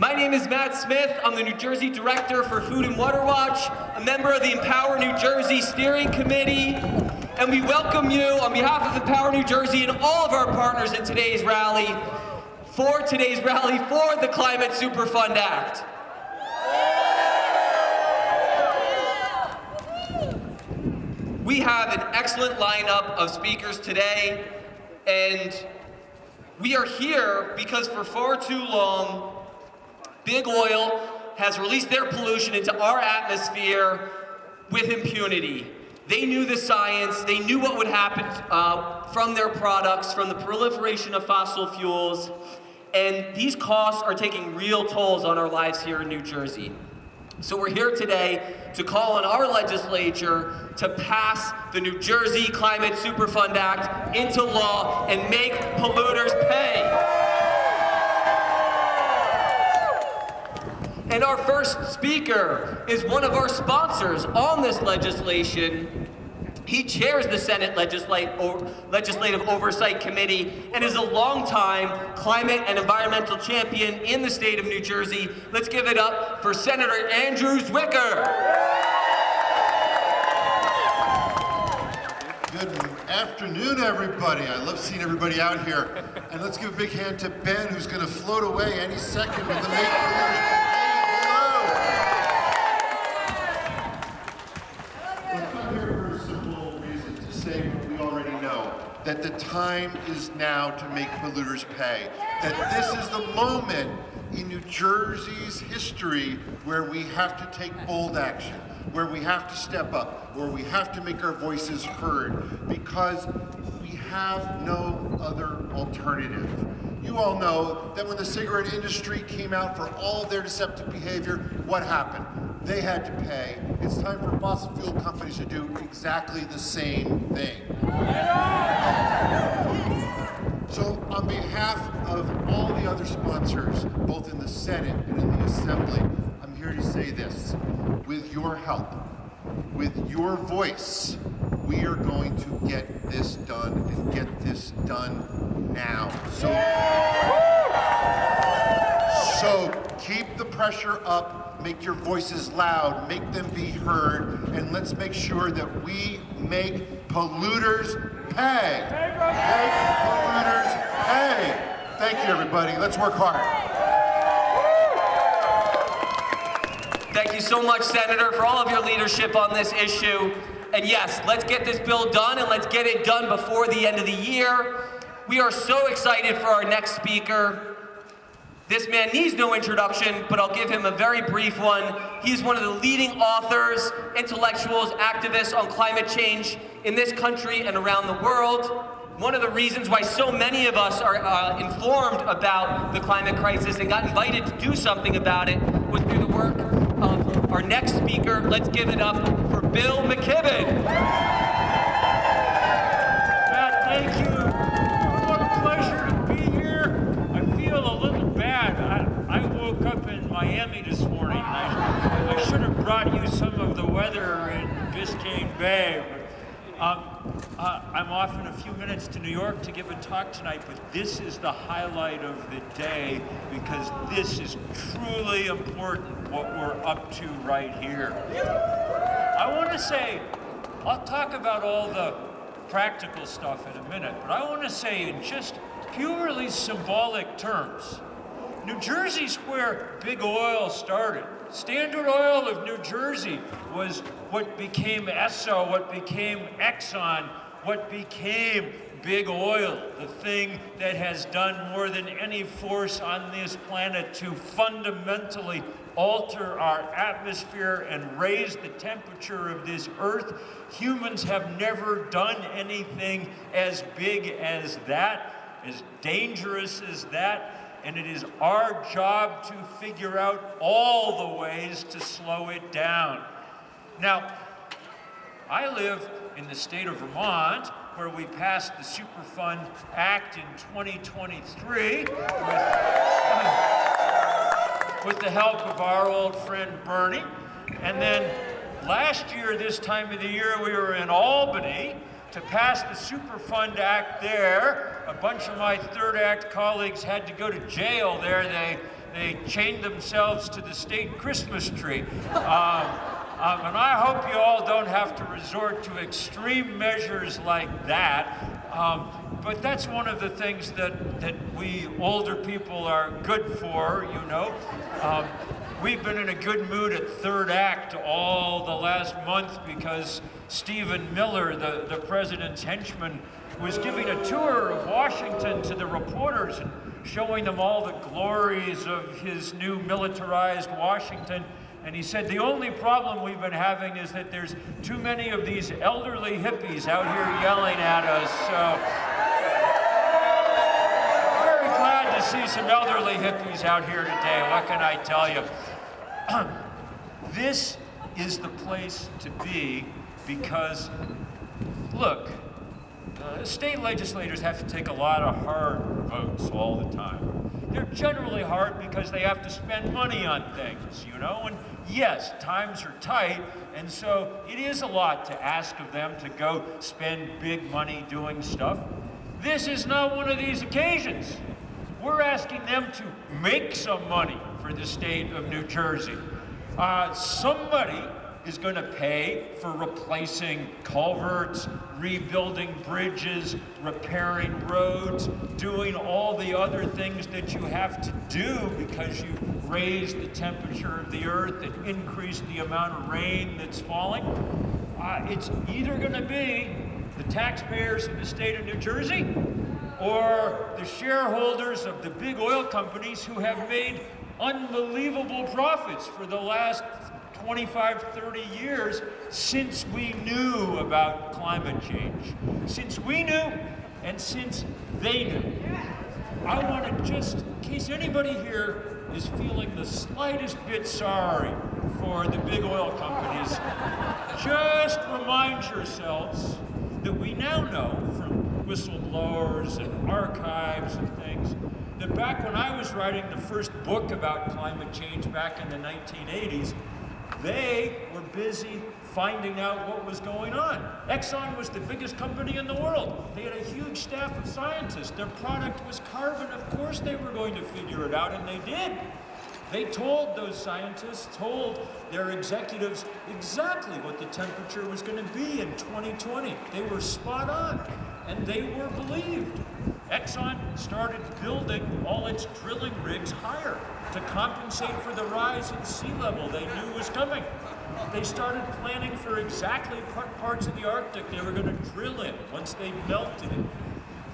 My name is Matt Smith. I'm the New Jersey Director for Food and Water Watch, a member of the Empower New Jersey Steering Committee, and we welcome you on behalf of Empower New Jersey and all of our partners in today's rally for the Climate Superfund Act. We have an excellent lineup of speakers today, and we are here because for far too long, Big Oil has released their pollution into our atmosphere with impunity. They knew the science, they knew what would happen from their products, from the proliferation of fossil fuels, and these costs are taking real tolls on our lives here in New Jersey. So we're here today to call on our legislature to pass the New Jersey Climate Superfund Act into law and make polluters pay. And our first speaker is one of our sponsors on this legislation. He chairs the Senate Legislative Oversight Committee and is a longtime climate and environmental champion in the state of New Jersey. Let's give it up for Senator Andrew Zwicker. Good afternoon, everybody. I love seeing everybody out here. And let's give a big hand to Ben, who's going to float away any second with the Make Polluters Pay that the time is now to make polluters pay. That this is the moment in New Jersey's history where we have to take bold action, where we have to step up, where we have to make our voices heard, because we have no other alternative. You all know that when the cigarette industry came out for all of their deceptive behavior, what happened? They had to pay. It's time for fossil fuel companies to do exactly the same thing. So on behalf of all the other sponsors, both in the Senate and in the Assembly, I'm here to say this. With your help, with your voice, we are going to get this done and get this done now. So keep the pressure up, make your voices loud, make them be heard, and let's make sure that we make polluters pay. Make polluters pay. Thank you, everybody. Let's work hard. Thank you so much, Senator, for all of your leadership on this issue. And yes, let's get this bill done, and let's get it done before the end of the year. We are so excited for our next speaker. This man needs no introduction, but I'll give him a very brief one. He's one of the leading authors, intellectuals, activists on climate change in this country and around the world. One of the reasons why so many of us are informed about the climate crisis and got invited to do something about it was through the work of our next speaker. Let's give it up for Bill McKibben. Matt, thank you. What a pleasure to be here. I feel a little bad. I woke up in Miami this morning. I should have brought you some of the weather in Biscayne Bay. I'm off in a few minutes to New York to give a talk tonight, but this is the highlight of the day because this is truly important, what we're up to right here. I want to say, I'll talk about all the practical stuff in a minute, but I want to say in just purely symbolic terms, New Jersey's where Big Oil started. Standard Oil of New Jersey was what became Esso, what became Exxon, what became Big Oil, the thing that has done more than any force on this planet to fundamentally alter our atmosphere and raise the temperature of this earth. Humans have never done anything as big as that, as dangerous as that. And it is our job to figure out all the ways to slow it down. Now, I live in the state of Vermont, where we passed the Superfund Act in 2023 with the help of our old friend Bernie. And then last year, this time of the year, we were in Albany to pass the Superfund Act there. A bunch of my Third Act colleagues had to go to jail there. they chained themselves to the state Christmas tree. And I hope you all don't have to resort to extreme measures like that. But that's one of the things that we older people are good for, you know. We've been in a good mood at third act all the last month because Stephen Miller, the president's henchman, was giving a tour of Washington to the reporters and showing them all the glories of his new militarized Washington. And he said, the only problem we've been having is that there's too many of these elderly hippies out here yelling at us. Very glad to see some elderly hippies out here today. What can I tell you? This is the place to be because, look, state legislators have to take a lot of hard votes all the time. They're generally hard because they have to spend money on things, you know? And yes, times are tight, and so it is a lot to ask of them to go spend big money doing stuff. This is not one of these occasions. We're asking them to make some money for the state of New Jersey. Somebody is going to pay for replacing culverts, rebuilding bridges, repairing roads, doing all the other things that you have to do because you've raised the temperature of the earth and increased the amount of rain that's falling. It's either going to be the taxpayers of the state of New Jersey or the shareholders of the big oil companies who have made unbelievable profits for the last 25, 30 years since we knew about climate change. Since we knew and since they knew. I want to just, in case anybody here is feeling the slightest bit sorry for the big oil companies, just remind yourselves that we now know from whistleblowers and archives and things that back when I was writing the first book about climate change back in the 1980s, they were busy finding out what was going on. Exxon was the biggest company in the world. They had a huge staff of scientists. Their product was carbon. Of course they were going to figure it out, and they did. They told those scientists, told their executives exactly what the temperature was going to be in 2020. They were spot on, and they were believed. Exxon started building all its drilling rigs higher to compensate for the rise in sea level they knew was coming. They started planning for exactly what parts of the Arctic they were going to drill in once they melted it.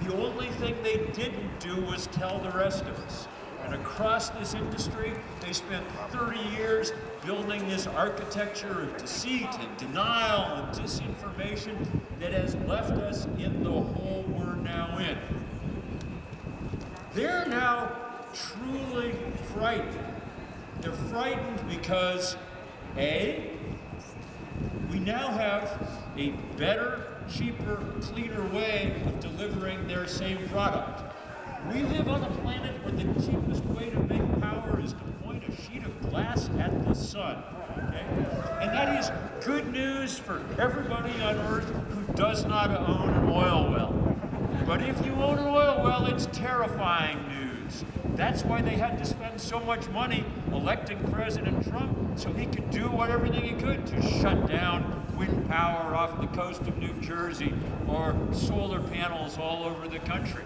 The only thing they didn't do was tell the rest of us. And across this industry, they spent 30 years building this architecture of deceit and denial and disinformation that has left us in the hole we're now in. They're now truly frightened. They're frightened because, A, we now have a better, cheaper, cleaner way of delivering their same product. We live on a planet where the cheapest way to make power is to point a sheet of glass at the sun. Okay? And that is good news for everybody on Earth who does not own an oil well. But if you own an oil well, it's terrifying news. That's why they had to spend so much money electing President Trump so he could do everything he could to shut down wind power off the coast of New Jersey or solar panels all over the country.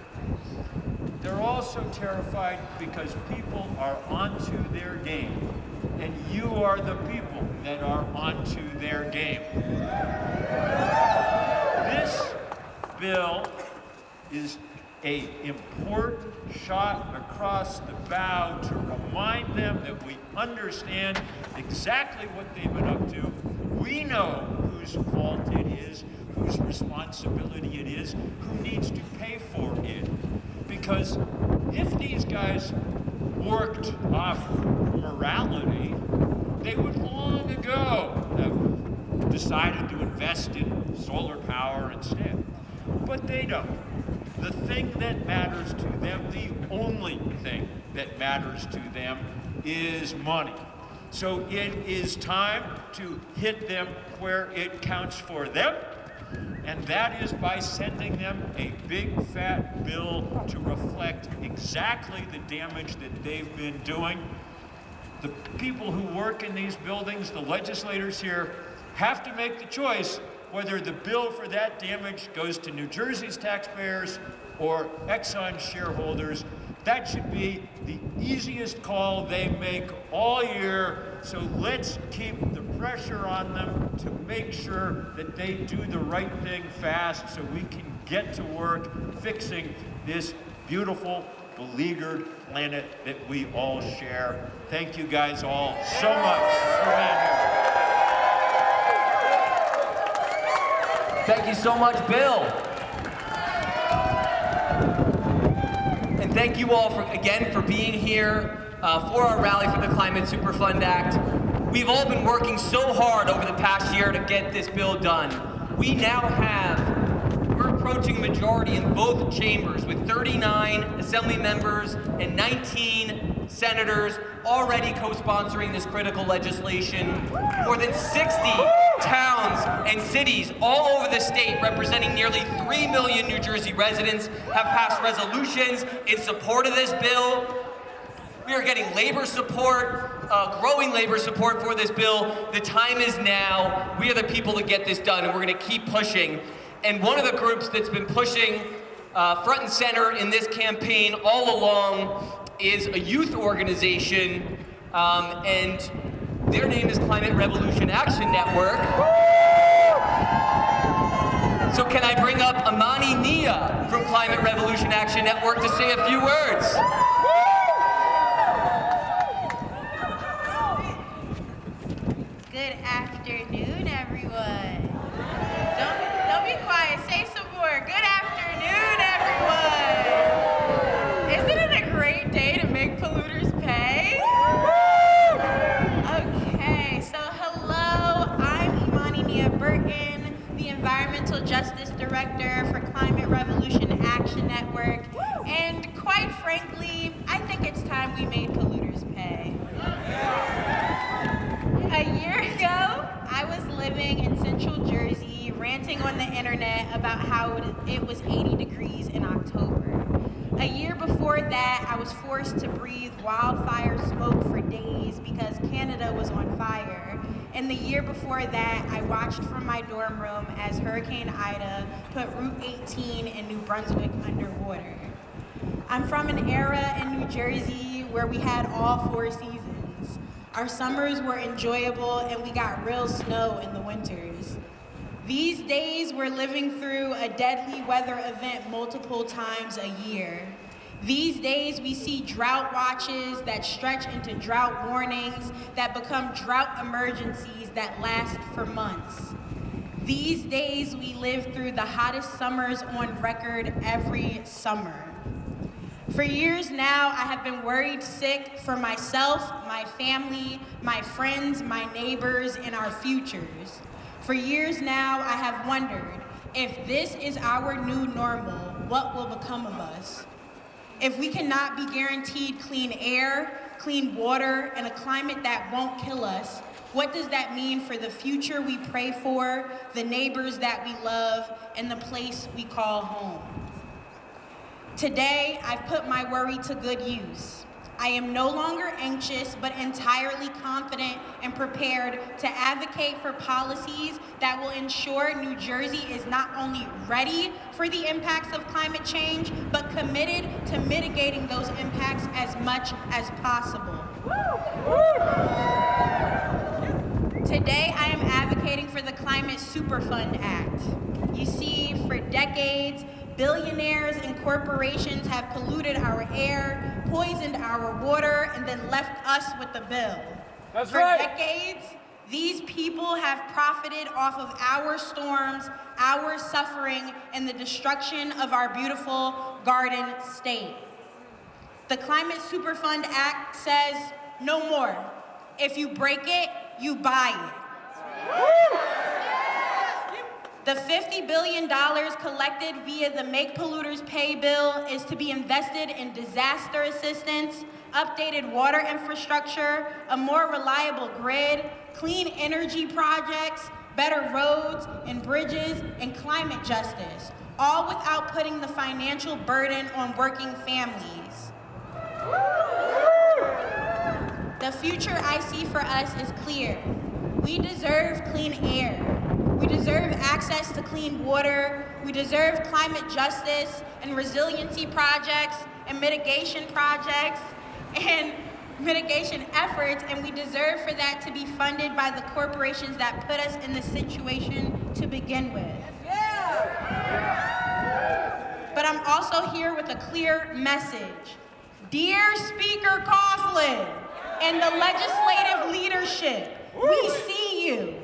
They're also terrified because people are onto their game, and you are the people that are onto their game. This bill is an important shot across the bow to remind them that we understand exactly what they've been up to. We know whose fault it is, whose responsibility it is, who needs to pay for it. Because if these guys worked off morality, they would long ago have decided to invest in solar power instead. But they don't. The thing that matters to them, the only thing that matters to them, is money. So it is time to hit them where it counts for them And that is by sending them a big fat bill to reflect exactly the damage that they've been doing. The people who work in these buildings, the legislators here, have to make the choice whether the bill for that damage goes to New Jersey's taxpayers or Exxon shareholders. That should be the easiest call they make all year, so let's keep the pressure on them to make sure that they do the right thing fast so we can get to work fixing this beautiful, beleaguered planet that we all share. Thank you guys all so much for being here. Thank you so much, Bill. And thank you all again for being here for our Rally for the Climate Superfund Act. We've all been working so hard over the past year to get this bill done. We're approaching a majority in both chambers with 39 assembly members and 19 senators already co-sponsoring this critical legislation. More than 60 towns and cities all over the state, representing nearly 3 million New Jersey residents, have passed resolutions in support of this bill. We are getting labor support, growing labor support for this bill. The time is now. We are the people to get this done, and we're going to keep pushing. And one of the groups that's been pushing front and center in this campaign all along is a youth organization, and their name is Climate Revolution Action Network. So can I bring up Amani Nia from Climate Revolution Action Network to say a few words? Good afternoon, everyone. Don't be quiet. Say some more. Good afternoon, everyone. Isn't it a great day to make polluters pay? Okay, so hello. I'm Imani Nia Burton, the Environmental Justice Director for Climate Revolution Action Network. And quite frankly, I think it's time we made polluters pay. A year ago, I was living in Central Jersey, ranting on the internet about how it was 80 degrees in October. A year before that, I was forced to breathe wildfire smoke for days because Canada was on fire. And the year before that, I watched from my dorm room as Hurricane Ida put Route 18 in New Brunswick underwater. I'm from an era in New Jersey where we had all 4 seasons. Our summers were enjoyable and we got real snow in the winters. These days we're living through a deadly weather event multiple times a year. These days we see drought watches that stretch into drought warnings that become drought emergencies that last for months. These days we live through the hottest summers on record every summer. For years now, I have been worried sick for myself, my family, my friends, my neighbors, and our futures. For years now, I have wondered, if this is our new normal, what will become of us? If we cannot be guaranteed clean air, clean water, and a climate that won't kill us, what does that mean for the future we pray for, the neighbors that we love, and the place we call home? Today, I've put my worry to good use. I am no longer anxious, but entirely confident and prepared to advocate for policies that will ensure New Jersey is not only ready for the impacts of climate change, but committed to mitigating those impacts as much as possible. Today, I am advocating for the Climate Superfund Act. You see, for decades, billionaires and corporations have polluted our air, poisoned our water, and then left us with the bill. That's For right. decades, these people have profited off of our storms, our suffering, and the destruction of our beautiful garden state. The Climate Superfund Act says no more. If you break it, you buy it. The $50 billion collected via the Make Polluters Pay bill is to be invested in disaster assistance, updated water infrastructure, a more reliable grid, clean energy projects, better roads and bridges, and climate justice, all without putting the financial burden on working families. The future I see for us is clear. We deserve clean air. We deserve access to clean water. We deserve climate justice and resiliency projects and mitigation efforts, and we deserve for that to be funded by the corporations that put us in this situation to begin with. But I'm also here with a clear message. Dear Speaker Coughlin and the legislative leadership, we see you.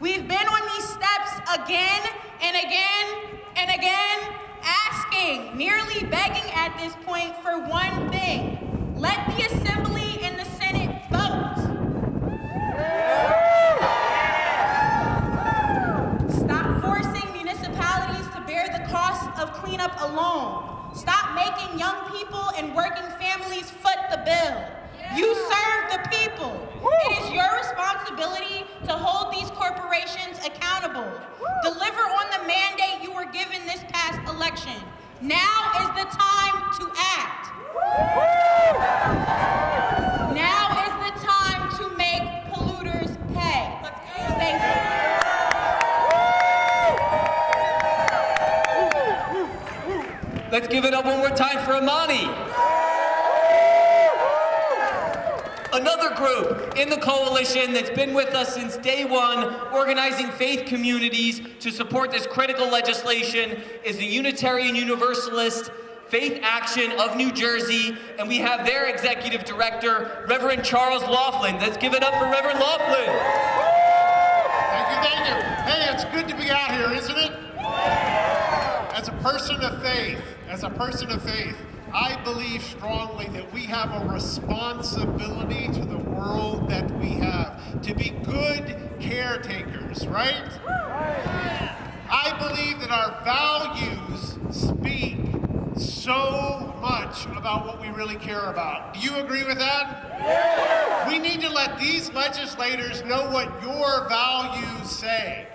We've been on these steps again and again and again, asking, nearly begging at this point for one thing. Let the Assembly and the Senate vote. Stop forcing municipalities to bear the cost of cleanup alone. Stop making young people and working families foot the bill. You serve the people. It is your responsibility to hold these corporations accountable. Deliver on the mandate you were given this past election. Now is the time to act. Now is the time to make polluters pay. Thank you. Let's give it up one more time for Amani. Another group in the coalition that's been with us since day one, organizing faith communities to support this critical legislation, is the Unitarian Universalist Faith Action of New Jersey, and we have their executive director, Reverend Charles Laughlin. Let's give it up for Reverend Laughlin. Thank you. Hey, it's good to be out here, isn't it? As a person of faith, I believe strongly that we have a responsibility to the world that we have, to be good caretakers, right? I believe that our values speak so much about what we really care about. Do you agree with that? We need to let these legislators know what your values say.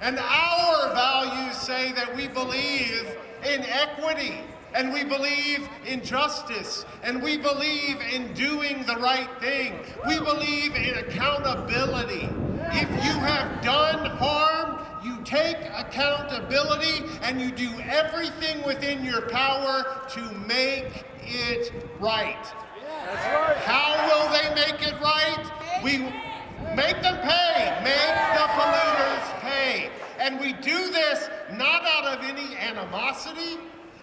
And our values say that we believe in equity, and we believe in justice, and we believe in doing the right thing. We believe in accountability. If you have done harm, you take accountability and you do everything within your power to make it right. That's right. How will they make it right? We make them pay. Make the polluters pay. And we do this not out of any animosity,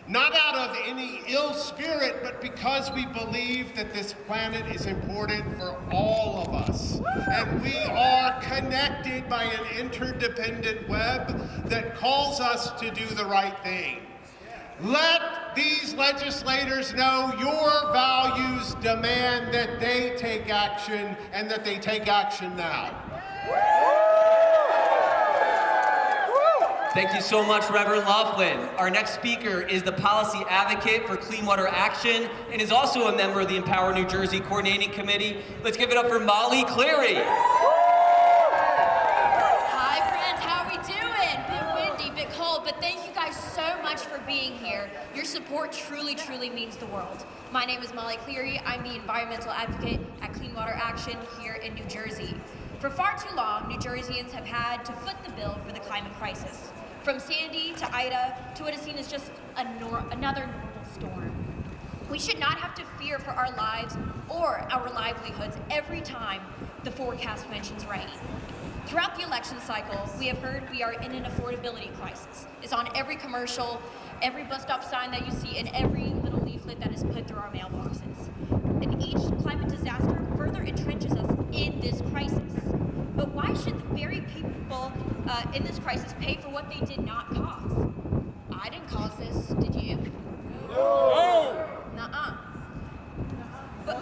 not out of any ill spirit, but because we believe that this planet is important for all of us. And we are connected by an interdependent web that calls us to do the right thing. Let these legislators know your values demand that they take action, and that they take action now. Thank you so much, Reverend Laughlin. Our next speaker is the policy advocate for Clean Water Action and is also a member of the Empower New Jersey Coordinating Committee. Let's give it up for Molly Cleary. Hi, friends. How are we doing? Bit windy, bit cold, but thank you guys so much for being here. Your support truly, truly means the world. My name is Molly Cleary. I'm the environmental advocate at Clean Water Action here in New Jersey. For far too long, New Jerseyans have had to foot the bill for the climate crisis. From Sandy to Ida to what is seen as just another normal storm. We should not have to fear for our lives or our livelihoods every time the forecast mentions rain. Throughout the election cycle, we have heard we are in an affordability crisis. It's on every commercial, every bus stop sign that you see, and every little leaflet that is put through our mailboxes. And each climate disaster further entrenches us in this crisis. But why should the very people in this crisis pay for what they did not cause? I didn't cause this, did you? No! Nuh-uh. But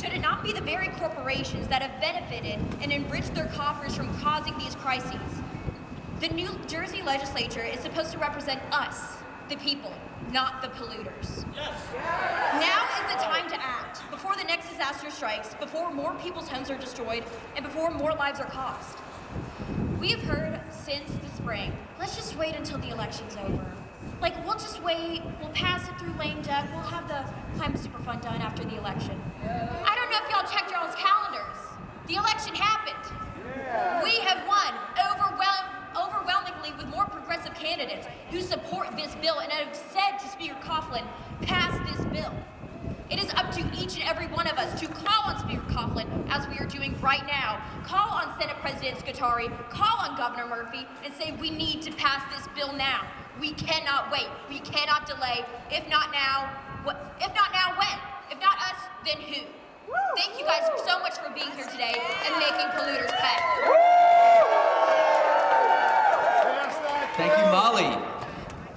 should it not be the very corporations that have benefited and enriched their coffers from causing these crises? The New Jersey legislature is supposed to represent us, the people, not the polluters. Yes. Now is the time to act, before the next disaster strikes, before more people's homes are destroyed, and before more lives are cost. We have heard since the spring, let's just wait until the election's over. Like, we'll just wait, we'll pass it through lame duck, we'll have the Climate Superfund done after the election. I don't know if y'all checked y'all's calendars. The election happened. We have won overwhelmingly with more progressive candidates who support this bill and have said to Speaker Coughlin, pass this bill. It is up to each and every one of us to call on Speaker Coughlin, as we are doing right now, call on Senate President Scutari, call on Governor Murphy, and say we need to pass this bill now. We cannot wait. We cannot delay. If not now, if not now, when? If not us, then who? Thank you guys so much for being here today and making polluters pay. Thank you, Molly.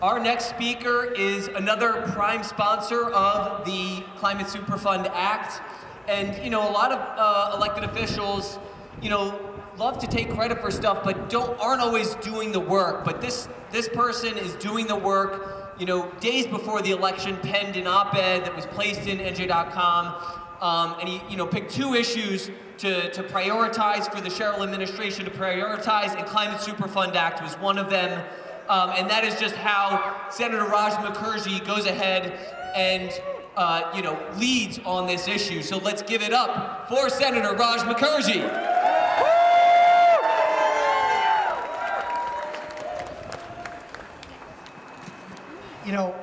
Our next speaker is another prime sponsor of the Climate Superfund Act. And, you know, a lot of elected officials, you know, love to take credit for stuff, but aren't always doing the work. But this person is doing the work. You know, days before the election, penned an op-ed that was placed in NJ.com. And he, you know, picked two issues to prioritize for the Sherrill administration to prioritize, and Climate Superfund Act was one of them. And that is just how Senator Raj Mukherjee goes ahead and, you know, leads on this issue. So let's give it up for Senator Raj Mukherjee. You know,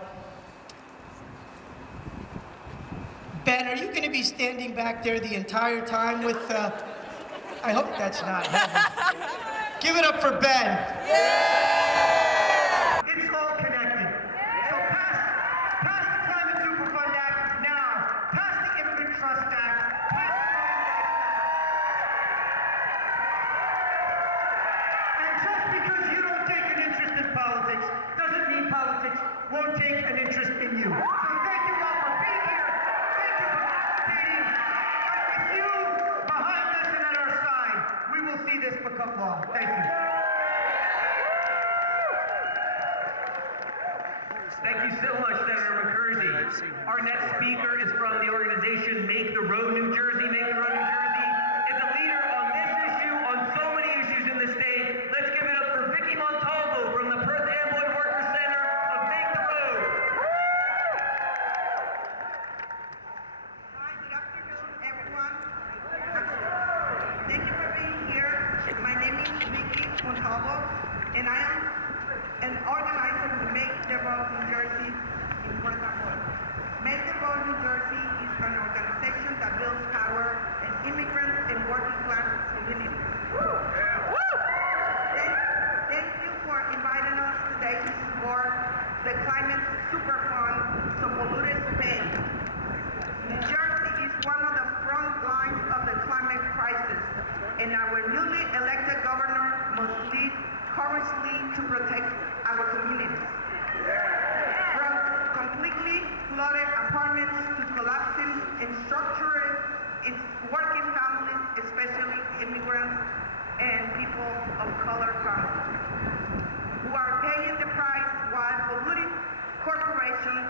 Ben, are you going to be standing back there the entire time with, I hope that's not happening. Give it up for Ben. It's all connected. So pass the Climate Superfund Act now. Pass the Immigrant Trust Act. Pass the And just because you don't take an interest in politics doesn't mean politics won't take an interest in you. So thank you all for being here. Thank you for advocating. And with you behind us and at our side, we will see this become law. Thank you. Thank you so much, Senator McCurdy. Our next speaker is from the organization Make the Road New Jersey. Make the Road New Jersey is a leader on this issue, on so many issues in the state. Let's give it up for Vicky Montalvo from the Perth Amboy Worker Center of Make the Road. Hi, good afternoon, everyone. Thank you for being here. My name is Vicky Montalvo, and I am an organizer with Make the Road New Jersey in Puerto Rico. Make the Road New Jersey is an organization that builds power in immigrant and working class communities. Thank you for inviting us today to support the Climate Superfund so polluters pay. New Jersey is one of the front lines of the climate crisis, and our newly elected governor must lead courageously to protect our communities. From completely flooded apartments to collapsing and structured working families, especially immigrants and people of color families, who are paying the price while polluting corporations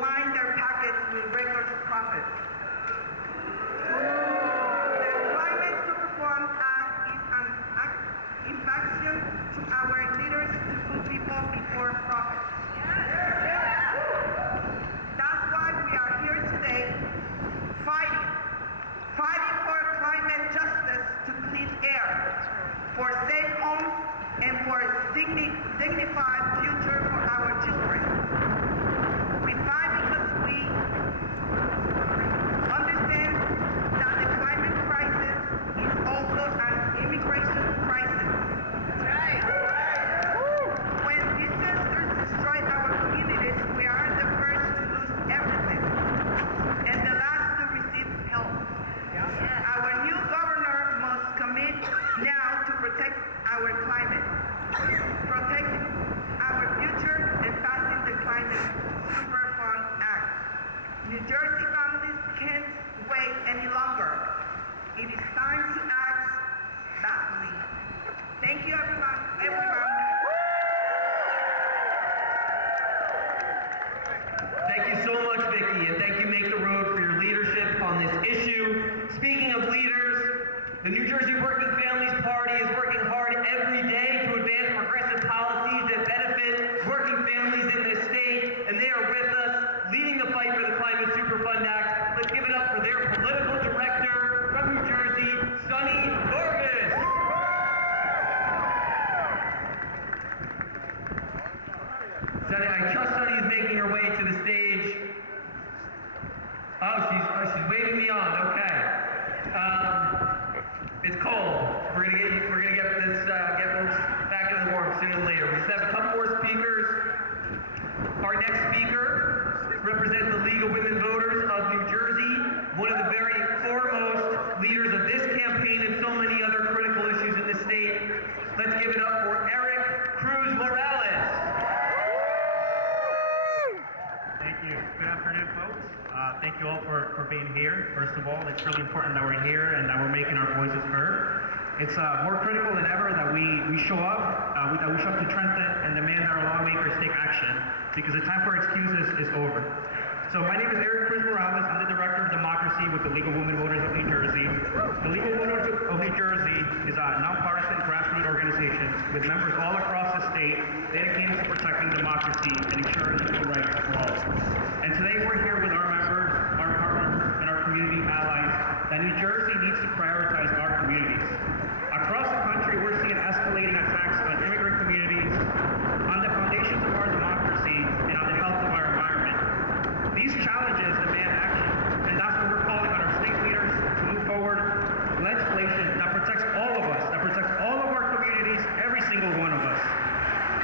line their pockets with record profits. The Climate Superfund Act is an invitation to our leaders to put people before profits. That's why we are here today, fighting for climate justice to clean air, for safe homes, and for a dignified future for our children. We fight because we understand that the climate crisis is also an immigration crisis. When disasters destroy our communities, we are the first to lose everything and the last to receive help. Our new governor must commit now to protect our climate, protect our future, and passing the Climate Superfund Act. New Jersey families can't wait any longer. It is time to act badly. Thank you, everyone. Thank you so much, Vicky, and thank you, Make the Road, for your leadership on this issue. Speaking of leaders, The New Jersey Working Families Party is working hard every day to advance progressive policies that benefit working families in this state, and they are with us, leading the fight for the Climate Superfund Act. Let's give it up for their political director from New Jersey, Sonny Corbis. Sonny, I trust Sonny is making her way to the stage. Oh, she's waving me on. Okay. It's cold. We're gonna get folks back in the warm sooner than later. We just have a couple more speakers. Our next speaker represents the League of Women Voters of New Jersey, one of the very foremost leaders of this campaign and so many other critical issues in the state. Let's give it up for Eric Cruz Morales. Thank you. Good afternoon, folks. Thank you all for being here. First of all, it's really important that we're here and that we're making our voices heard. It's more critical than ever that we show up, that we show up to Trenton and demand that our lawmakers take action, because the time for excuses is over. So my name is Eric Cruz Morales. I'm the Director of Democracy with the League of Women Voters of New Jersey. The League of Women Voters of New Jersey is a nonpartisan grassroots organization with members all across the state dedicated to protecting democracy and ensuring equal rights for all. And today we're here with our members, our partners, and our community allies that New Jersey needs to prioritize our communities. Across the country, we're seeing escalating attacks on immigrant communities, on the foundations of our democracy, and on the health of our environment. These challenges demand action, and that's what we're calling on our state leaders to move forward legislation that protects all of us, that protects all of our communities, every single one of us.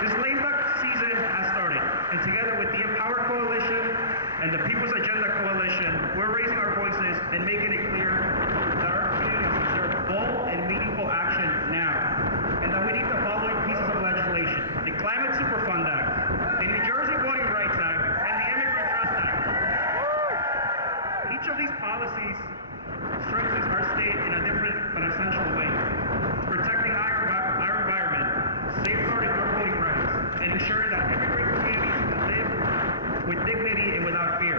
This lame duck season has started, and together with the Empower Coalition and the People's Agenda Coalition, we're raising our voices and making it clear that our communities deserve bold and meaningful action now, and that we need the following pieces of legislation: the Climate Superfund Act, the New Jersey Voting Rights Act, and the Immigrant Trust Act. Each of these policies strengthens our state in a different but essential way, protecting our environment, safeguarding our voting rights, and ensuring that immigrant communities can live with dignity and without fear.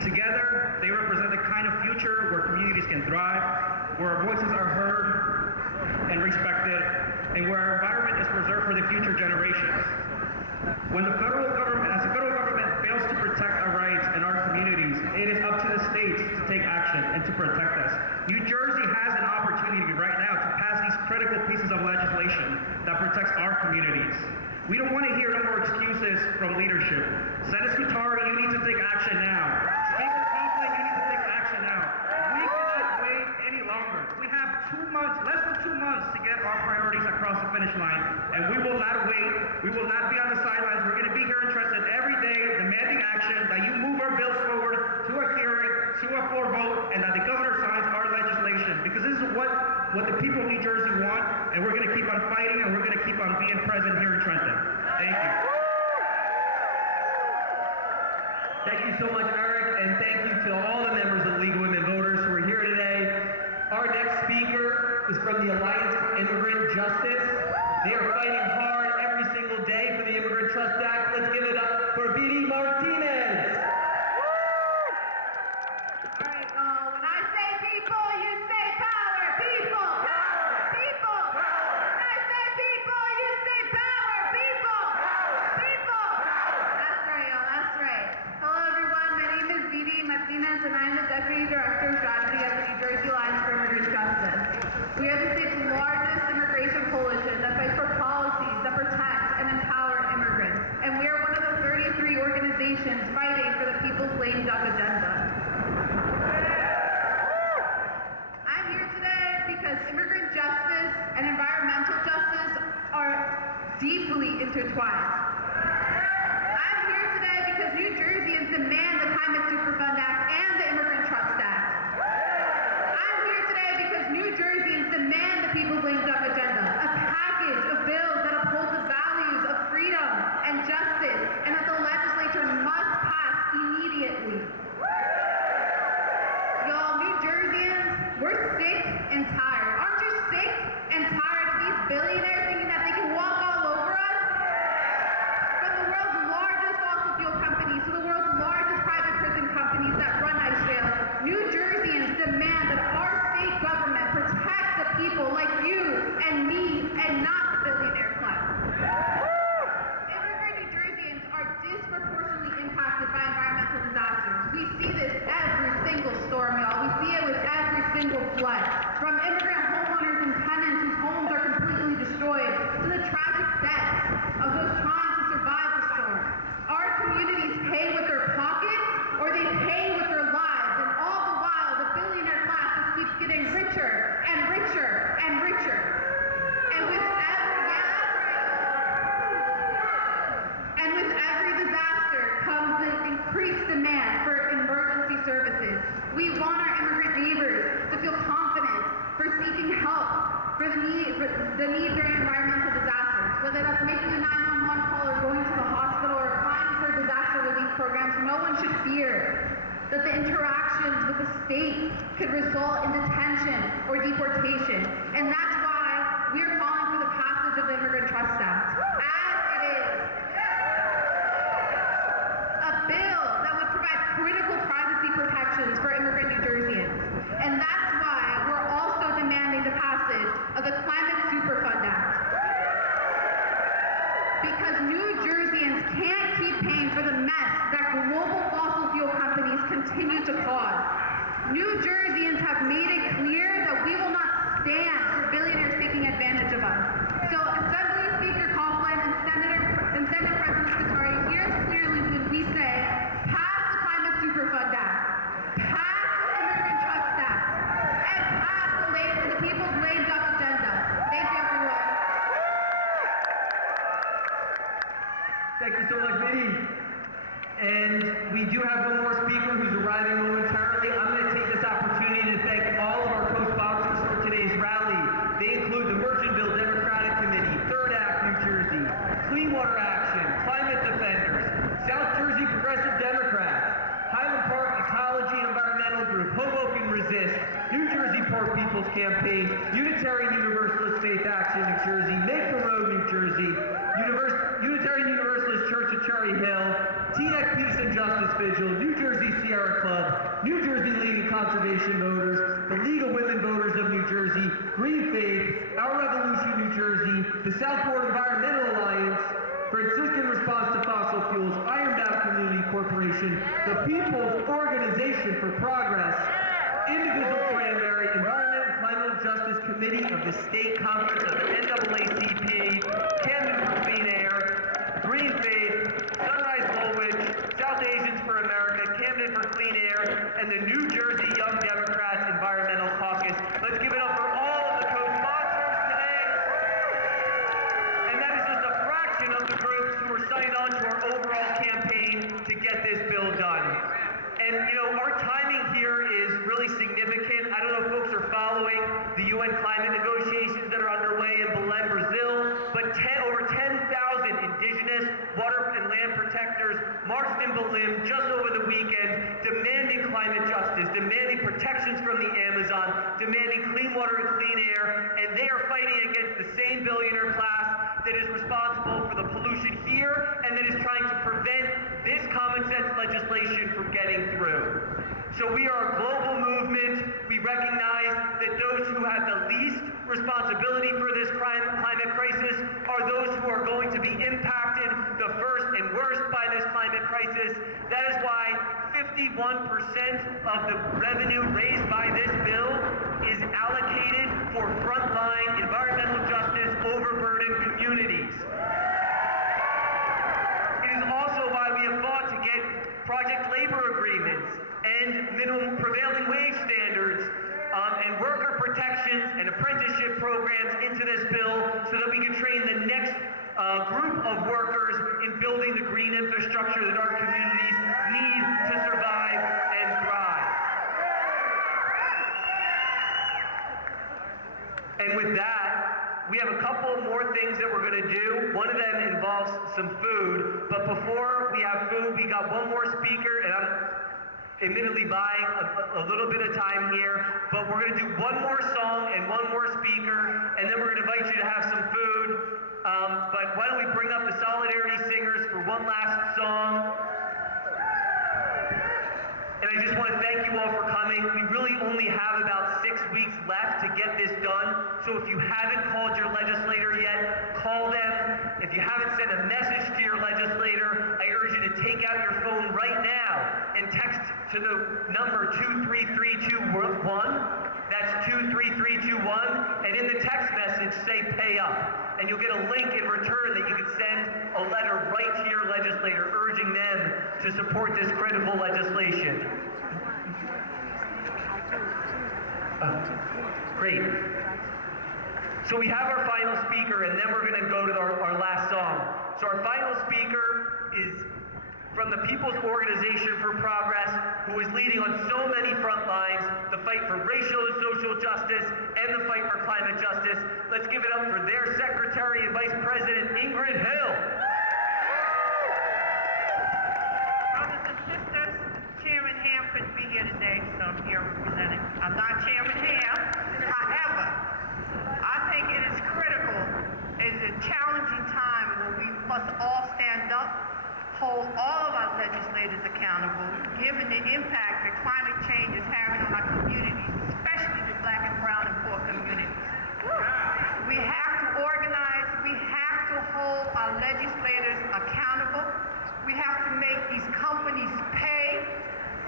Together, they represent the kind of future where communities can thrive, where our voices are heard and respected, and where our environment is preserved for the future generations. When the federal government fails to protect our rights and our communities, it is up to the states to take action and to protect us. New Jersey has an opportunity right now to pass these critical pieces of legislation that protects our communities. We don't want to hear no more excuses from leadership. Senator Scutari, you need to take action now. Speaker Coughlin, you need to take action now. We cannot wait any longer. We have 2 months, less than 2 months to get our priorities across the finish line, and we will not wait. We will not be on the sidelines. We're going to be here in Trenton every day demanding action, that you move our bills forward to a hearing, to a floor vote, and that the governor signs our legislation, because this is what the people of New Jersey want, and we're going to keep on fighting, and we're going to keep on being present here in Trenton. Thank you. Thank you so much, Eric, and thank you to all the members of the League of Women Voters who are here today. Our next speaker is from the Alliance for Immigrant Justice. They are fighting hard every single day for the Immigrant Trust Act. Let's give it up for Vidi Martinez. All right, when I say people, you say power. People, power, people. When I say people, you say power. People, people. That's right, y'all, that's right. Hello, everyone. My name is Vidi Martinez, and I'm the Deputy Director of Strategy at the New Jersey Alliance for Immigrant Justice. We are the state's largest immigration coalition that fights for policies that protect and empower immigrants. And we are one of the 33 organizations fighting for the People's Lame Duck Agenda. I'm here today because immigrant justice and environmental justice are deeply intertwined. I'm here today because New Jerseyans demand the Climate Superfund Act and the Immigrant Trust Act. I'm here today because New Jerseyans demand the People's Lame Duck Agenda, a package of bills that uphold the values of freedom and justice, and that the legislature must pass immediately. Y'all, New Jerseyans, we're sick and tired. Aren't you sick and tired of these billionaires thinking that they can walk all over us? From the world's largest fossil fuel companies to the world's largest private prison companies that run ice jails, New Jerseyans demand that our state government protect richer and richer and richer. And with every disaster comes the increased demand for emergency services. We want our immigrant neighbors to feel confident for seeking help for the need during environmental disasters, whether that's making a 911 call or going to the hospital or applying for disaster relief programs. No one should fear that the interactions with the state could result in detention or deportation. And that's why we're calling for the passage of the Immigrant Trust Act, as it is a bill that would provide critical privacy protections for immigrant New Jerseyans. And that's why we're also demanding the passage of the Climate Superfund Act. Because New Jerseyans can't keep paying for the mess that global fossil fuel companies continue to cause. New Jerseyans have made it clear that we will not stand for billionaires taking advantage of us. So Assembly Speaker Coughlin and Senate President Scutari, hear us clearly when we say, pass the Climate Superfund Act, pass the Immigrant Trust Act, and pass the People's Lame Duck Agenda. Thank you, everyone. Thank you so much, Minnie. And we do have one more speaker who's arriving momentarily. I'm going to take this opportunity to thank all of our co-sponsors for today's rally. They include the Merchantville Democratic Committee, Third Act New Jersey, Clean Water Action, Climate Defenders, South Jersey Progressive Democrats, Highland Park Ecology and Environmental Group, Hoboken Resist, New Jersey Poor People's Campaign, Unitarian Universalist Faith Action New Jersey, Make the Road New Jersey, Unitarian Universalist Church of Cherry Hill, Teaneck Peace and Justice Vigil, New Jersey Sierra Club, New Jersey League of Conservation Voters, the League of Women Voters of New Jersey, Green Faith, Our Revolution New Jersey, the Southport Environmental Alliance, Franciscan Response to Fossil Fuels, Ironbound Community Corporation, the People's Organization for Progress, Individual Cranberry, Environmental and Climate Justice Committee of the State Conference of the NAACP, Camden for Clean Air, Green Faith, Sunrise Woolwich, South Asians for America, Camden for Clean Air, and the New Jersey Young Democrats Environmental Caucus. Let's give it up for all of the co-sponsors today. And that is just a fraction of the groups who are signed on to our overall campaign to get this bill done. And, you know, our timing here is really significant. I don't know if folks are following the UN climate negotiations that are underway in Belém, Brazil, but over 10,000 indigenous water and land protectors marched in Belém just over the weekend, demanding climate justice, demanding protections from the Amazon, demanding clean water and clean air, and they are fighting against the same billionaire class that is responsible for the pollution here and that is trying to prevent this common sense legislation from getting through. So we are a global movement. We recognize that those who have the least responsibility for this climate crisis are those who are going to be impacted the first and worst by this climate crisis. That is why 51% of the revenue raised by this bill is allocated for frontline environmental justice overburdened communities. It is also why we have fought to get project labor agreements and minimum prevailing wage standards and worker protections and apprenticeship programs into this bill so that we can train the next group of workers in building the green infrastructure that our communities need to survive and thrive. And with that, we have a couple more things that we're going to do. One of them involves some food, but before we have food, we got one more speaker, and I'm admittedly buying a little bit of time here, but we're going to do one more song and one more speaker, and then we're going to invite you to have some food. But why don't we bring up the Solidarity Singers for one last song. And I just want to thank you all for coming. We really only have about 6 weeks left to get this done. So if you haven't called your legislator yet, call them. If you haven't sent a message to your legislator, I urge you to take out your phone right now and text to the number 23321. That's 23321. And in the text message, say pay up. And you'll get a link in return that you can send a letter right to your legislator urging them to support this critical legislation. Great. So we have our final speaker, and then we're going to go to our last song. So our final speaker is from the People's Organization for Progress, who is leading on so many front lines, the fight for racial and social justice and the fight for climate justice. Let's give it up for their Secretary and Vice President, Ingrid Hill. Brothers and sisters, Chairman Ham couldn't be here today, so I'm here representing. I'm not Chairman Ham. However, I think it is critical. It is a challenging time where we must all stand up, hold all of our legislators accountable, given the impact that climate change is having on our communities, especially the Black and brown and poor communities. We have to organize, we have to hold our legislators accountable. We have to make these companies pay,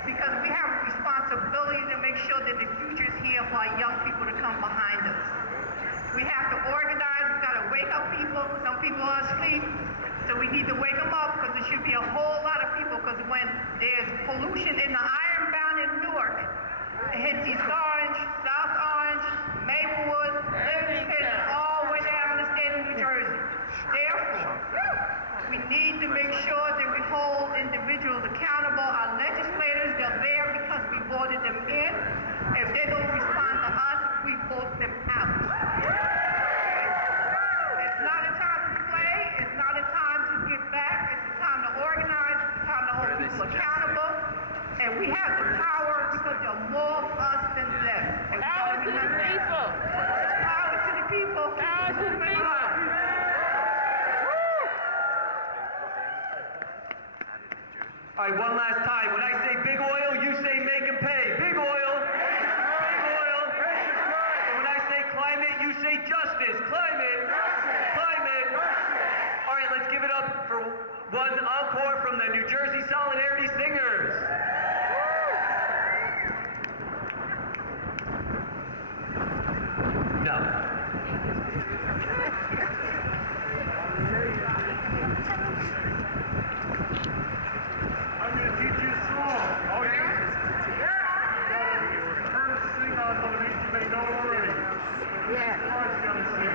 because we have a responsibility to make sure that the future is here for our young people to come behind us. We have to organize, we've got to wake up people. Some people are asleep, so we need to wake them up, because there should be a whole lot of people, because when there's pollution in the Ironbound in Newark, it hits East Orange, South Orange, Maplewood, Livingston, all the way down to the state of New Jersey. Therefore, we need to make sure that we hold individuals accountable. Our legislators, they're there because we voted them in. If they don't respond to us, we vote them out. It's not a time to play. It's not a time to get back. It's a time to organize. It's a time to hold people accountable. And we have the power, because there are more of us than them. Power to the people. Power to the people. Power to the people. All right, one last time. When I say big oil, you say make them pay. Big oil. Big oil. And when I say climate, you say justice. Climate. Climate. All right, let's give it up for one encore from the New Jersey Solidarity Singers. No. I'm going to teach you a song. Oh, yeah? Yeah. First sing on one of these, you may know already. Yeah. Laura's going to sing.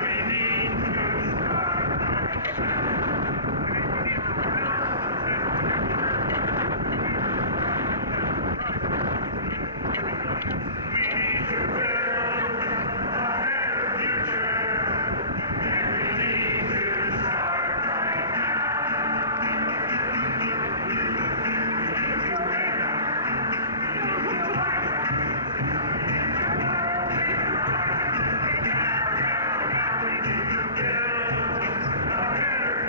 We need to build a better future. We need to start. Better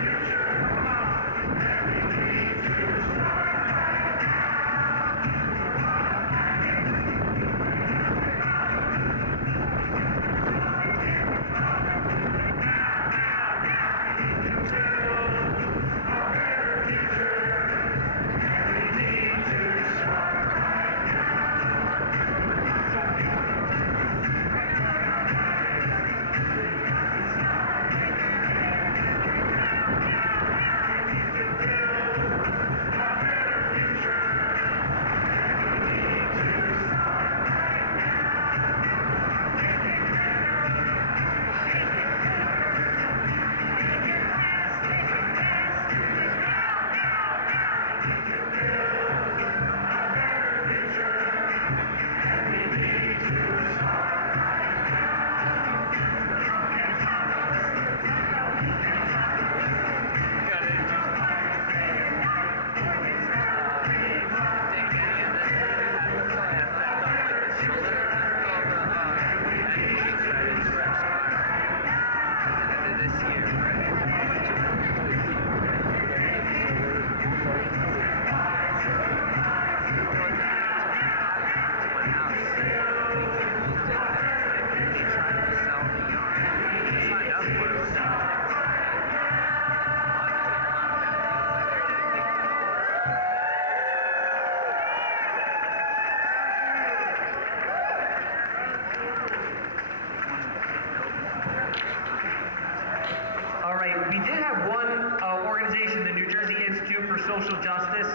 Social Justice.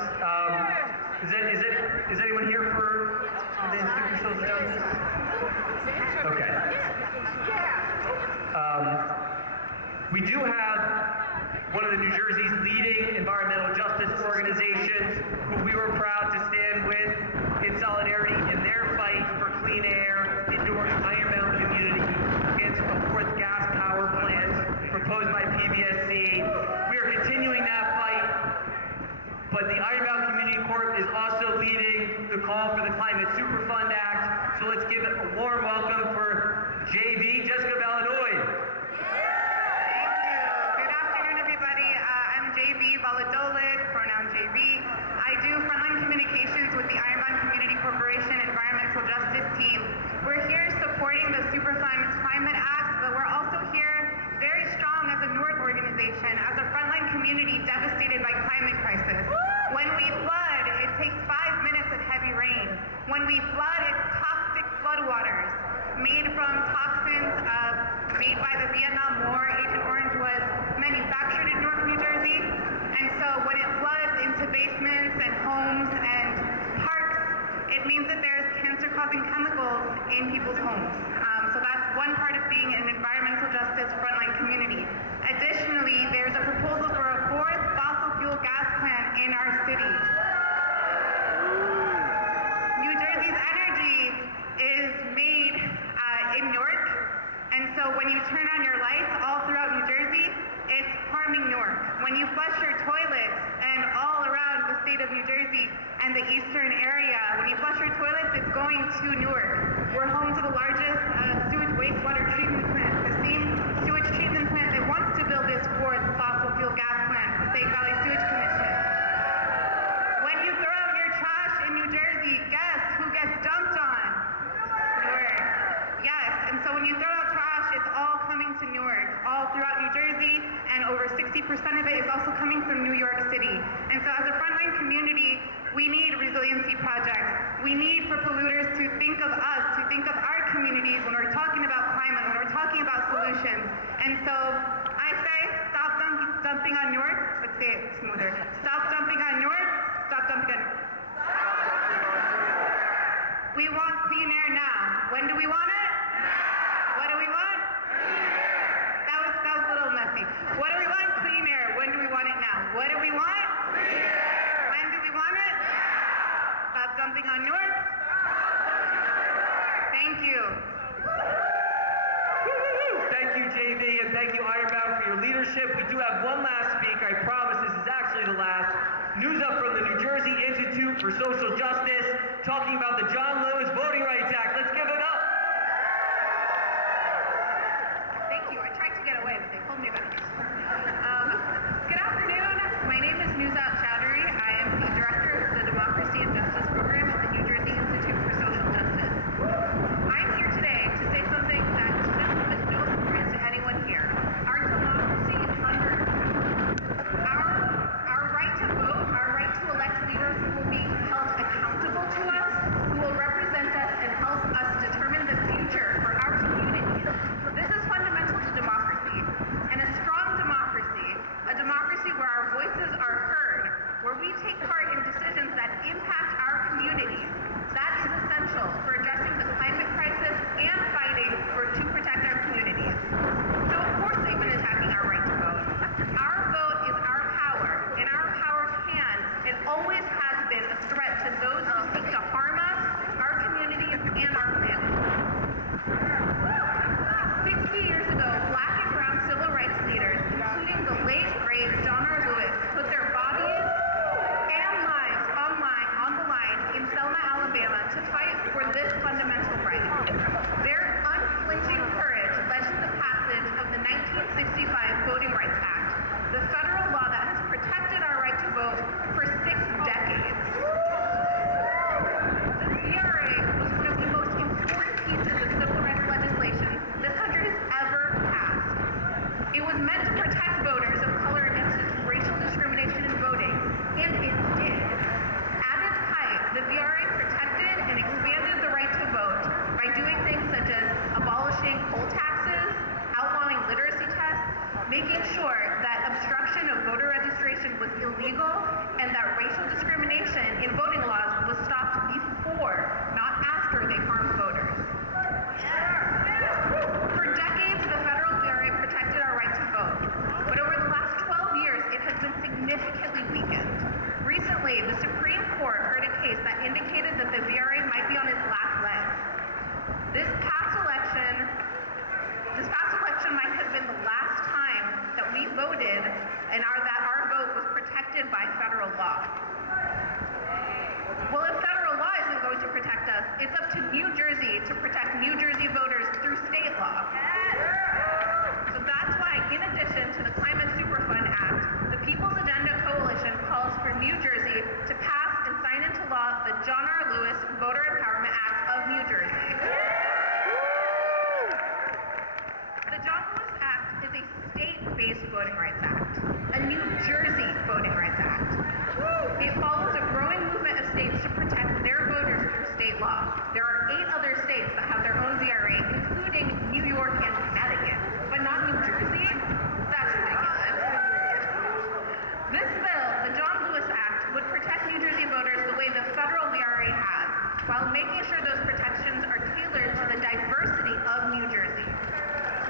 Is anyone here for the Institute for Social Justice? Okay. We do have one of the New Jersey's leading environmental justice organizations who we were proud to stand with in solidarity in their fight for clean air in Newark's Iron Mountain community against a fourth gas power plant proposed by PVSC. We are continuing that fight, but the Iron Mountain Community Corp is also leading the call for the Climate Superfund Act. So let's give it a warm welcome for JV, Jessica Valladolid. JV Valladolid, pronoun JV. I do frontline communications with the Iron Mountain Community Corporation Environmental Justice Team. We're here supporting the Superfund Climate Act, but we're also here very strong as a Newark organization, as a frontline community devastated by climate crisis. When we flood, it takes 5 minutes of heavy rain. When we flood, it's toxic floodwaters made from toxins made by the Vietnam War. Agent Orange was manufactured in Newark, New Jersey. And so when it floods into basements and homes and parks, it means that there's cancer-causing chemicals in people's homes. So that's one part of being an environmental justice frontline community. Additionally, there's a proposal for a fourth fossil fuel gas plant in our city. New Jersey's energy is made in Newark, and so when you turn on your lights all throughout New Jersey, it's harming Newark. When you flush your toilets and all around the state of New Jersey and the eastern area, when you flush your toilets, it's going to Newark. We're home to the largest sewage wastewater treatment plant, the same sewage treatment plant that wants to build this fourth fossil fuel gas plant, the Passaic Valley Sewage Commission. When you throw out your trash in New Jersey, guess who gets dumped on? Newark. Yes, and so when you throw out trash, it's all coming to Newark, all throughout New Jersey, and over 60% of it is also coming from New York City. And so as a frontline community, we need resiliency projects. We need for polluters to think of us, to think of our communities when we're talking about climate, when we're talking about solutions. And so I say, stop dumping on Newark. Let's say it smoother. Stop dumping on Newark. Stop dumping on Newark. We want clean air now. When do we want it? Now. What do we want? Clean air. That was a little messy. What do we want? Clean air. When do we want it now? What do we want? Clean air. When do we want it? Now. Stop dumping on Newark. Thank you. Thank you, JV, and thank you, Iron Mountain, for your leadership. We do have one last speaker. I promise this is actually the last. News up from the New Jersey Institute for Social Justice, talking about the John Lewis Voting Rights Act. Let's give it up. Thank you. I tried to get away, but they pulled me back. Good afternoon. My name is Nuzat Chowdhury. I am the director of the Democracy and Justice Program at the New Jersey Institute for Social Justice. I'm here today to say something that should come as no surprise to anyone here. Our democracy is under our right to vote, our right to elect leaders who will be held accountable to us, who will represent us and help us determine the future for our communities. This is fundamental to democracy, and a strong democracy, a democracy where our voices are heard, where we take part in decisions that impact our communities. That is essential for addressing the climate crisis and fighting to protect our communities. So of course they've been attacking our right to vote. Our vote is our power. In our power can, it always has been a threat to those who seek to harm us, our communities, and our families. 60 years ago, Black and brown civil rights leaders, including the late, great John R. Lewis, put their bodies and lives on the line in Selma, Alabama, to fight for this fundamental right. Their unflinching recently, the Supreme Court heard a case that indicated that the VRA might be on its last legs. This past election might have been the last time that we voted and that our vote was protected by federal law. Well, if federal law isn't going to protect us, it's up to New Jersey to protect New Jersey voters through state law. So that's why, in addition to the Climate Superfund Act, the People's Agenda Coalition calls for New Jersey to pass and sign into law the John R. Lewis Voter Empowerment Act of New Jersey. The John Lewis Act is a state-based voting rights act, a New Jersey voting rights act. It follows a growing movement of states to protect their voters through state law. There are 8 other states that have their own VRA, including New York and Connecticut, but not New Jersey? That's ridiculous. This bill, the John Lewis Act, would protect New Jersey voters the way the federal VRA has, while making sure those protections are tailored to the diversity of New Jersey.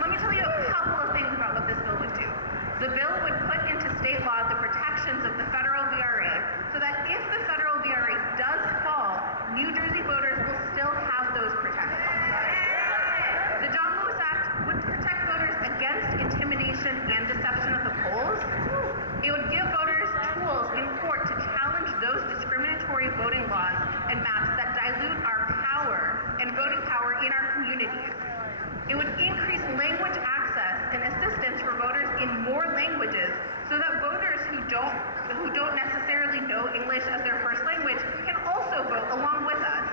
Let me tell you a couple of things about what this bill would do. The bill would put into state law the protections of the federal VRA so that if the federal VRA does fall, New Jersey voters will still have those protections. The John Lewis Act would protect voters against intimidation and deception at the polls. It would give voters tools in court to challenge those discriminatory voting laws and maps that dilute our power and voting power in our communities. It would increase language access and assistance for voters in more languages so that voters who don't necessarily know English as their first language can also vote along with us.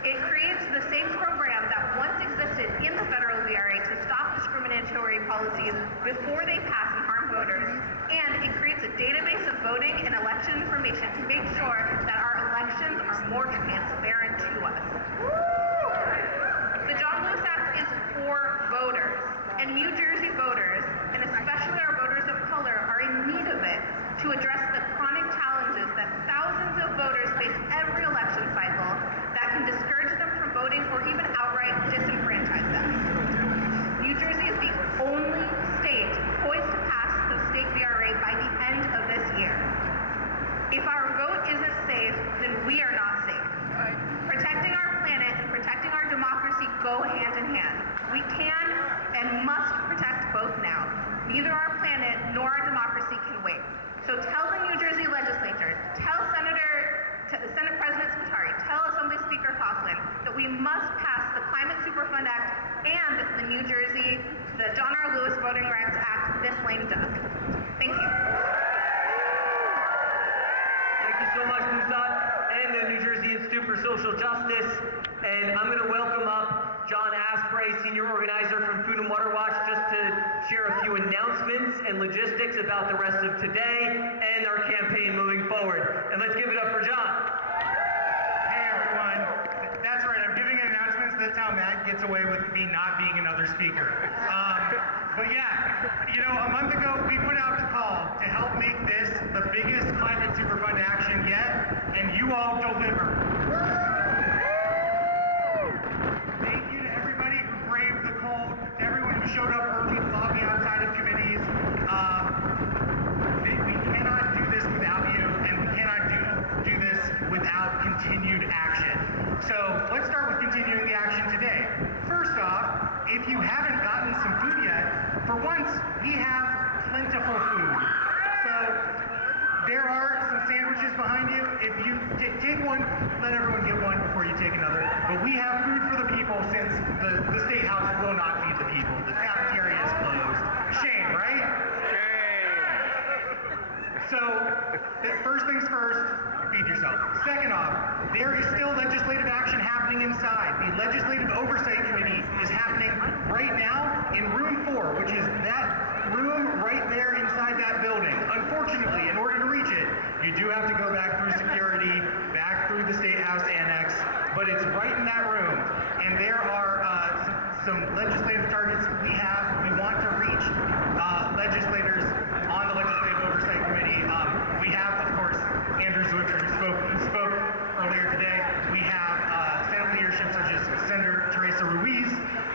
It creates the same program that once existed in the federal VRA to stop discriminatory policies before they pass and harm voters, and it creates a database of voting and election information to make sure that our elections are more transparent to us. The John Lewis Act is for voters, and New Jersey voters, and especially our voters of color, are in need of it to address the chronic challenges that thousands of voters face every election cycle that can discourage them from voting or even outright disenfranchise them. New Jersey is the only state poised to pass the state VRA by the end of this year. If our vote isn't safe, then we are not safe. Protecting our planet and protecting our democracy go hand in hand. We can and must protect both now. Neither our planet nor our democracy can wait. So tell the New Jersey legislature, tell Senate President Spiteri, tell Assembly Speaker Coughlin that we must pass the Climate Superfund Act and the John R. Lewis Voting Rights Act this lame duck. Thank you. Thank you so much, Musat, and the New Jersey Institute for Social Justice. And I'm going to welcome up John Asprey, Senior Organizer from Food and Water Watch, just to share a few announcements and logistics about the rest of today and our campaign moving forward. And let's give it up for John. Hey everyone, that's right, I'm giving announcements. That's how Matt gets away with me not being another speaker. But yeah, you know, a month ago we put out the call to help make this the biggest Climate Superfund action yet, and you all delivered. Thank you to everybody who braved the cold, to everyone who showed up early to lobby outside of committees. We cannot do this without you, and we cannot do this without continued action. So let's start with continuing the action today. First off, if you haven't gotten some food yet, for once, we have plentiful food. So there are some sandwiches behind you. If you take one, let everyone get one before you take another. But we have food for the people since the State House will not feed the people. The cafeteria is closed. Shame, right? So, first things first, feed yourself. Second off, there is still legislative action happening inside. The Legislative Oversight Committee is happening right now in room 4, which is that room right there inside that building. Unfortunately, in order to reach it, you do have to go back through security, back through the State House Annex, but it's right in that room. And there are some legislative targets we want to reach legislators on the Legislative Oversight Committee. We have, of course, Andrew Zwitzer, who spoke earlier today. We have Senate leadership such as Senator Teresa Ruiz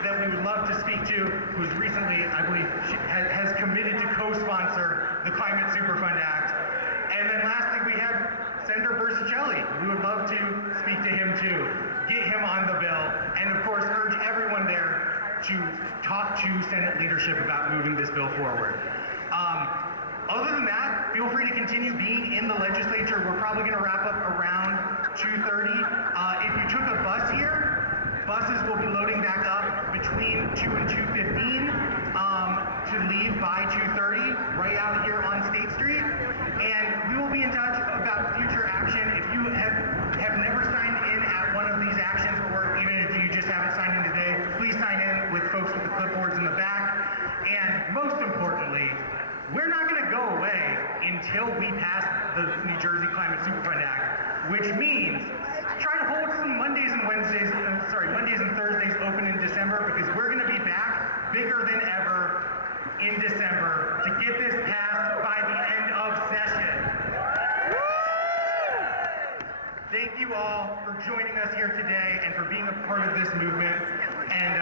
that we would love to speak to, who's recently, I believe, has committed to co-sponsor the Climate Superfund Act. And then lastly, we have Senator Bersicelli. We would love to speak to him too. Get him on the bill, and of course urge everyone there to talk to Senate leadership about moving this bill forward. Other than that, feel free to continue being in the legislature. We're probably going to wrap up around 2:30. If you took a bus here, buses will be loading back up between 2 and 2:15 to leave by 2:30, right out here on State Street. And we will be in touch about future action. If you have never signed in at one of these actions, or even if you just haven't signed in today, please sign in with folks with the clipboards in the back. And most importantly, we're not going to go away until we pass the New Jersey Climate Superfund Act, which means try to hold some Mondays and Thursdays open in December, because we're going to be back bigger than ever in December to get this passed by the end of session. Thank you all for joining us here today and for being a part of this movement, and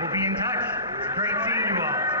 we'll be in touch. It's great seeing you all.